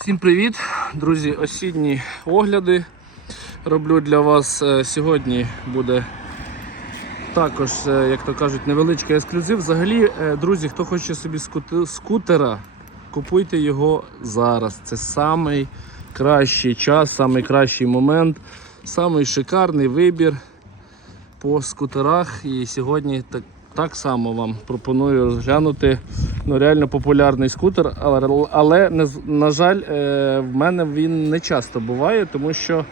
Всім привіт, друзі! Осінні огляди роблю для вас. Е, Сьогодні буде також, е, як то кажуть, невеличкий ексклюзив. Взагалі, е, друзі, хто хоче собі скутера, купуйте його зараз. Це самий кращий час, самий кращий момент, самий шикарний вибір по скутерах. І сьогодні так, так само вам пропоную розглянути ну, реально популярний скутер, але, але на жаль, е, в мене він не часто буває, тому що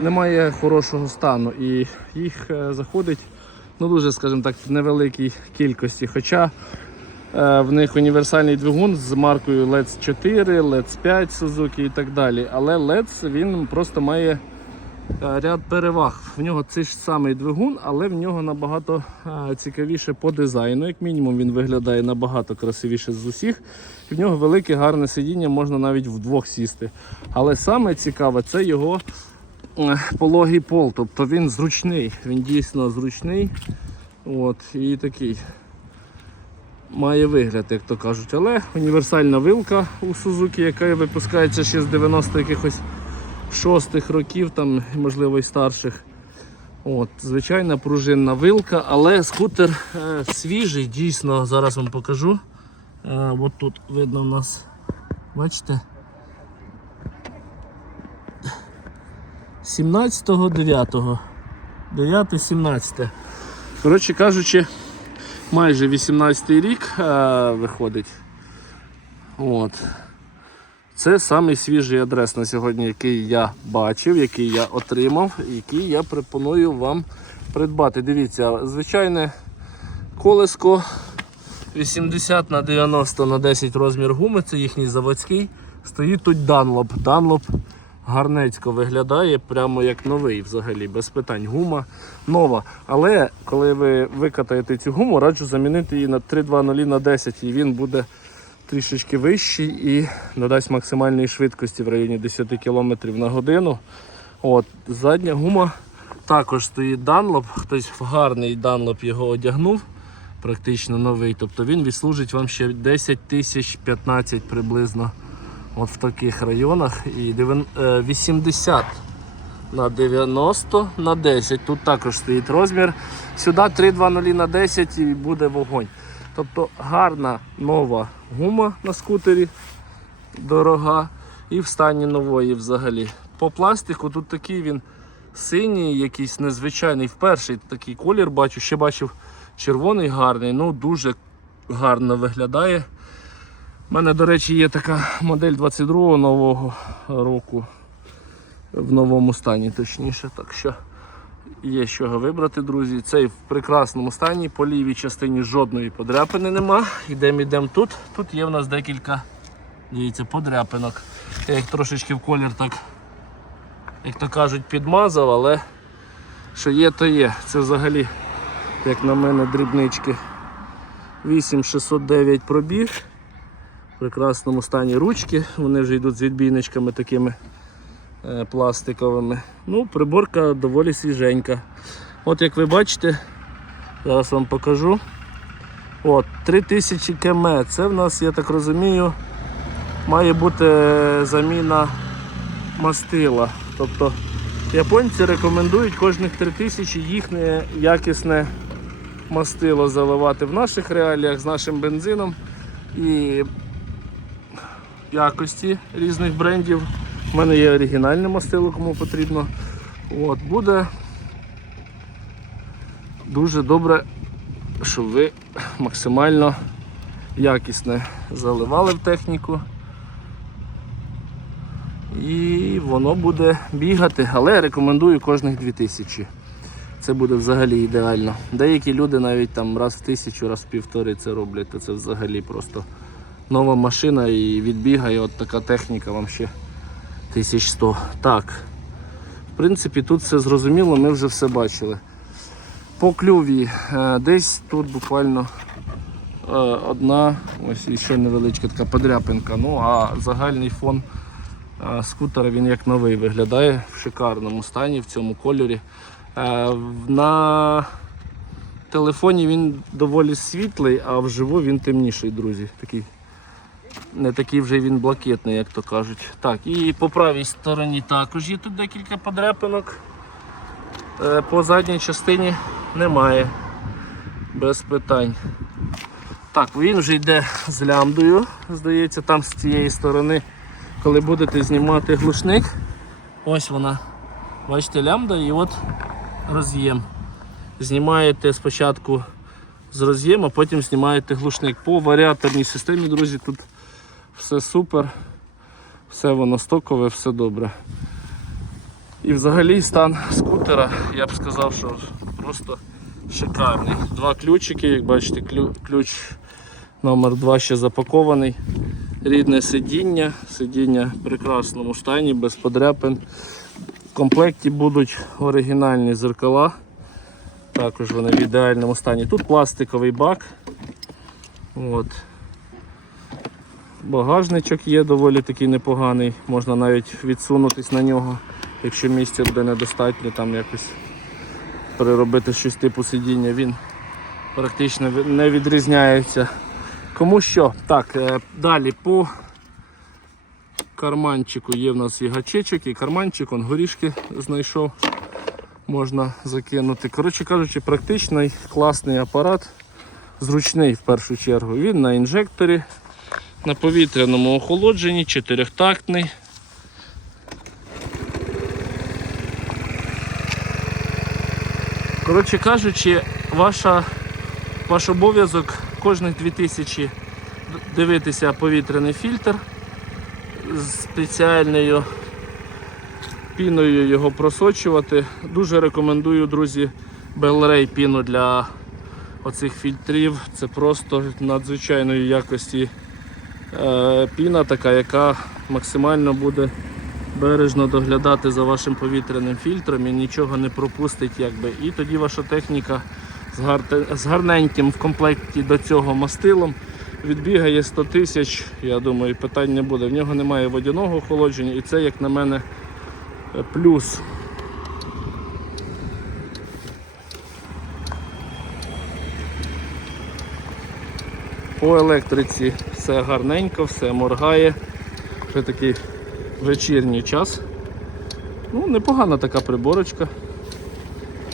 немає хорошого стану і їх е, заходить ну, дуже, скажімо так, в невеликій кількості. Хоча е, в них універсальний двигун з маркою LEDS 4, LEDS 5 Suzuki і так далі. Але LEDS він просто має ряд переваг. В нього цей ж самий двигун, але в нього набагато е, цікавіше по дизайну. Як мінімум він виглядає набагато красивіше з усіх. В нього велике гарне сидіння, можна навіть вдвох сісти. Але саме цікаве це його е, пологий пол. Тобто він зручний, він дійсно зручний. От, і такий. Має вигляд, як то кажуть, але універсальна вилка у Suzuki, яка випускається ще з 90 якихось шостих років, там, можливо, і старших. От, Звичайна пружинна вилка, але скутер е, свіжий, дійсно, зараз вам покажу. Е, от тут видно в нас, бачите? 17-го 9-го. 9-17. Коротше кажучи, майже 18-й рік е, виходить. От. Це самий свіжий адрес на сьогодні, який я бачив, який я отримав, який я пропоную вам придбати. Дивіться, звичайне колеско 80 на 90 на 10 розмір гуми, це їхній заводський. Стоїть тут Dunlop. Dunlop гарнецько виглядає, прямо як новий взагалі, без питань. Гума нова. Але коли ви викатаєте цю гуму, раджу замінити її на 320 на 10 і він буде трішечки вищий і надасть максимальної швидкості в районі 10 км на годину. От, задня гума також стоїть Dunlop, хтось в гарний Dunlop його одягнув, практично новий. Тобто він відслужить вам ще 10 тисяч 15 приблизно от в таких районах. І е, 80 на 90 на 10. Тут також стоїть розмір. Сюди 320 на 10 і буде вогонь. Тобто гарна нова гума на скутері, дорога і в стані нової взагалі. По пластику тут такий він синій, якийсь незвичайний. Вперше такий колір бачу, ще бачив червоний гарний, ну дуже гарно виглядає. У мене, до речі, є така модель 22-го нового року в новому стані, точніше. Так що є з чого вибрати, друзі. Цей в прекрасному стані, по лівій частині жодної подряпини нема. Ідемо, йдемо тут. Тут є в нас декілька, дивіться, подряпинок. Я їх трошечки в колір так, як то кажуть, підмазав, але що є, то є. Це взагалі, як на мене, дрібнички. 8609 пробіг. В прекрасному стані ручки. Вони вже йдуть з відбійничками такими пластиковими. Ну, приборка доволі свіженька. От як ви бачите, зараз вам покажу. От, 3000 км. Це в нас, я так розумію, має бути заміна мастила. Тобто японці рекомендують кожних 3000 їхнє якісне мастило заливати в наших реаліях з нашим бензином і якості різних брендів. У мене є оригінальне мастило, кому потрібно. От, буде дуже добре, щоб ви максимально якісне заливали в техніку. І воно буде бігати, але рекомендую кожних 2000. Це буде взагалі ідеально. Деякі люди навіть там раз в тисячу, раз в півтори це роблять, то це взагалі просто нова машина і відбігає от така техніка вам ще 1100. Так. В принципі, тут все зрозуміло, ми вже все бачили. По клюві е, десь тут буквально е, одна, ось і ще невеличка така подряпинка. Ну а загальний фон е, скутера він як новий виглядає в шикарному стані, в цьому кольорі. На телефоні він доволі світлий, а вживу він темніший, друзі. Такий Не такий вже він блакитний, як то кажуть. Так, і по правій стороні також є тут декілька подряпинок. Е, По задній частині немає. Без питань. Так, він вже йде з лямдою, здається, там з цієї сторони, коли будете знімати глушник. Ось вона. Бачите, лямбда і от роз'єм. Знімаєте спочатку з роз'єму, потім знімаєте глушник. По варіаторній системі, друзі, тут все супер, все воно стокове, все добре. І взагалі стан скутера, я б сказав, що просто шикарний. Два ключики, як бачите, ключ номер 2 ще запакований. Рідне сидіння, сидіння в прекрасному стані, без подряпин. В комплекті будуть оригінальні зеркала. Також вони в ідеальному стані. Тут пластиковий бак. От. Багажничок є доволі такий непоганий, можна навіть відсунутись на нього, якщо місця буде недостатньо, там якось переробити щось типу сидіння, він практично не відрізняється. Кому що? Так, е, далі по карманчику є в нас і гачечок, і карманчик, он горішки знайшов, можна закинути. Коротше кажучи, практичний класний апарат, зручний в першу чергу. Він на інжекторі, на повітряному охолодженні, чотирьохтактний. Коротше кажучи, ваша, ваш обов'язок кожних 2000 дивитися повітряний фільтр з спеціальною піною його просочувати. Дуже рекомендую, друзі, Белрей піну для оцих фільтрів. Це просто надзвичайної якості піна, така, яка максимально буде бережно доглядати за вашим повітряним фільтром і нічого не пропустить. Якби. І тоді ваша техніка з, гарте- з гарненьким в комплекті до цього мастилом відбігає 100 тисяч. Я думаю, питань не буде. В нього немає водяного охолодження, і це, як на мене, е, плюс. По електриці все гарненько, все моргає. Вже такий вечірній час. Ну, непогана така приборочка.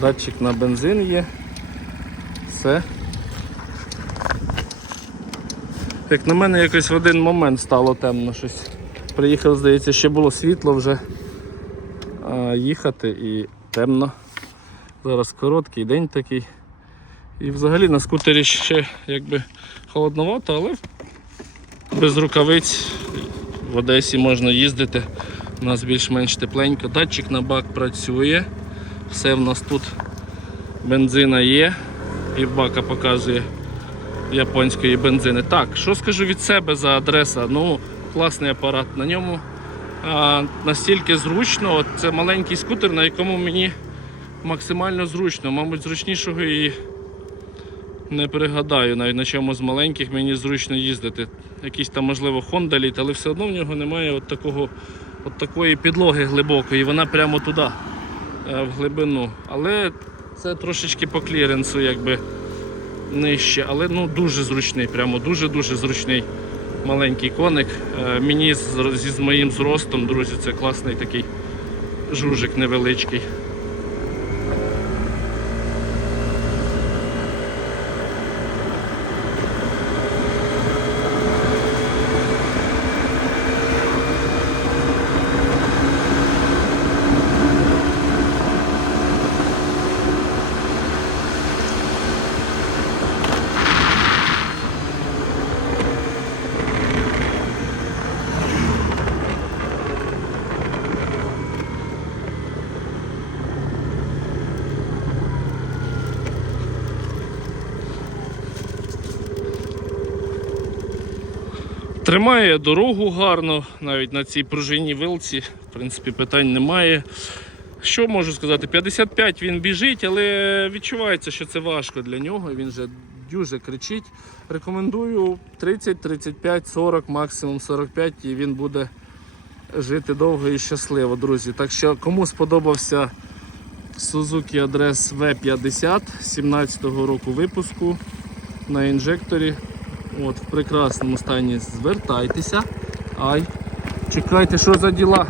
Датчик на бензин є. Все. Як на мене якось в один момент стало темно щось. Приїхав, здається, ще було світло вже їхати і темно. Зараз короткий день такий. І взагалі на скутері ще якби холодновато, але без рукавиць в Одесі можна їздити. У нас більш-менш тепленько. Датчик на бак працює. Все в нас тут бензина є. І бака показує японської бензини. Так, що скажу від себе за адреса? Ну, класний апарат. На ньому а, настільки зручно. От це маленький скутер, на якому мені максимально зручно. Мабуть, зручнішого і не пригадаю. Навіть на чому з маленьких мені зручно їздити. Якийсь там, можливо, Honda літ, але все одно в нього немає от такого, от такої підлоги глибокої. Вона прямо туди, е, в глибину. Але це трошечки по кліренсу, якби нижче, але ну дуже зручний, прямо дуже-дуже зручний маленький коник. Е, Мені зі з моїм зростом, друзі, це класний такий жужик невеличкий. Тримає дорогу гарно, навіть на цій пружинній вилці, в принципі, питань немає. Що можу сказати? 55 він біжить, але відчувається, що це важко для нього. Він вже дуже кричить. Рекомендую 30, 35, 40, максимум 45 і він буде жити довго і щасливо, друзі. Так що кому сподобався Suzuki Address V50 17-го року випуску на інжекторі. От, в прекрасному стані звертайтеся. Ай, чекайте, що за діла?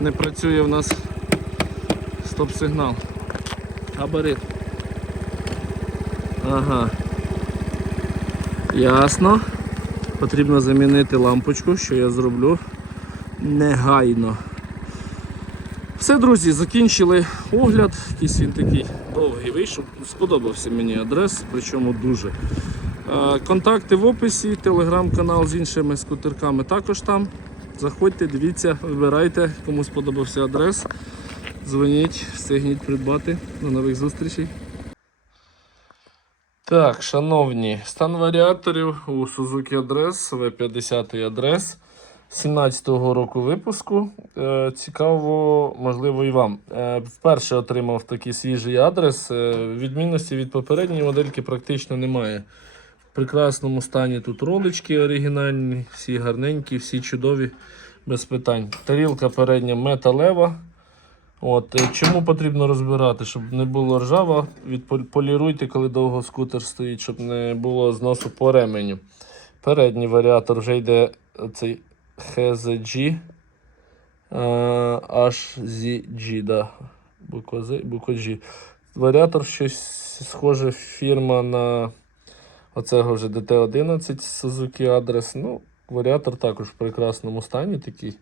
Не працює в нас стоп-сигнал. Габарит. Ага. Ясно. Потрібно замінити лампочку, що я зроблю негайно. Все, друзі, закінчили огляд. Якийсь він такий довгий вийшов. Сподобався мені адрес, причому дуже. Е, Контакти в описі, телеграм-канал з іншими скутерками також там. Заходьте, дивіться, вибирайте, кому сподобався адрес. Дзвоніть, встигніть придбати. До нових зустрічей. Так, шановні, стан варіаторів у Suzuki Address, V50 адрес 17-го року випуску. Е, цікаво, можливо, і вам. Е, вперше отримав такий свіжий адрес. Е, відмінності від попередньої модельки практично немає. Прекрасному стані тут ролички оригінальні, всі гарненькі, всі чудові, без питань. Тарілка передня металева. От, е, чому потрібно розбирати, щоб не було ржава, відполіруйте, коли довго скутер стоїть, щоб не було зносу по ременю. Передній варіатор вже йде цей HZG е, HZG, да. буква G. Варіатор щось схоже фірма на оцього вже DT11 Suzuki Address. Ну, варіатор також в прекрасному стані такий.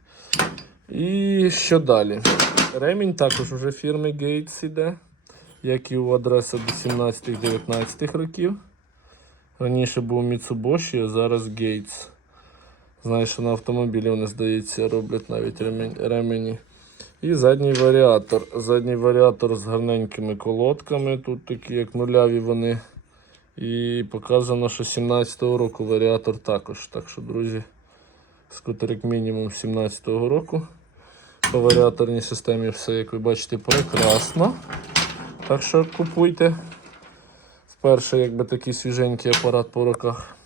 І що далі? Ремінь також вже фірми Gates іде, як і у адреса до 17-19 років. Раніше був Mitsubishi, а зараз Gates. Знаєш, що на автомобілі вони, здається, роблять навіть ремені. І задній варіатор. Задній варіатор з гарненькими колодками. Тут такі, як нуляві вони. І показано, що 17-го року варіатор також. Так що, друзі, скутер як мінімум 17-го року. По варіаторній системі все, як ви бачите, прекрасно. Так що купуйте. Вперше якби такий свіженький апарат по руках.